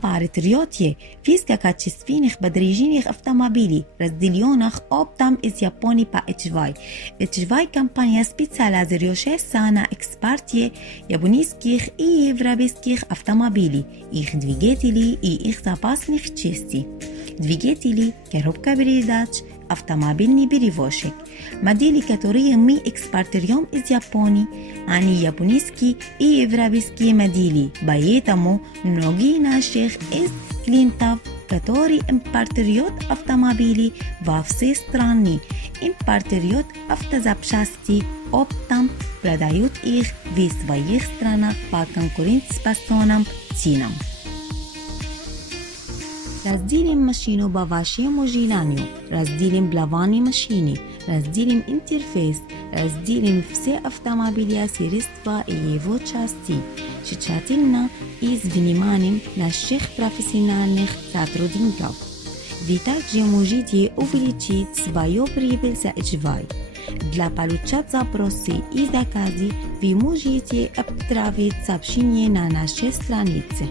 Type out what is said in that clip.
Импортируйте высококачественных подержанных автомобилей, разделенных оптом из Японии поэтому. Компания специализирующаяся на экспорте японских и европейских автомобилей, их двигателей и их запасных частей. Двигатели, коробка передач, автомобильный перевозчик. Модели, которые мы экспортируем из Японии, они японские и европейские модели, поэтому многие наших из клиентов, которые импортируют автомобили во все страны, импортируют автозапчасти оптом, продают их в своих странах по конкурентоспособным ценам. Разделим машину по вашему желанию, разделим плавание машины, разделим интерфейс, разделим все автомобили, средства и его части, тщательно и с вниманием наших профессиональных сотрудников. Вы также можете увеличить свою прибыль за HY. Для получать запросы и заказы вы можете отправить сообщение на нашей странице.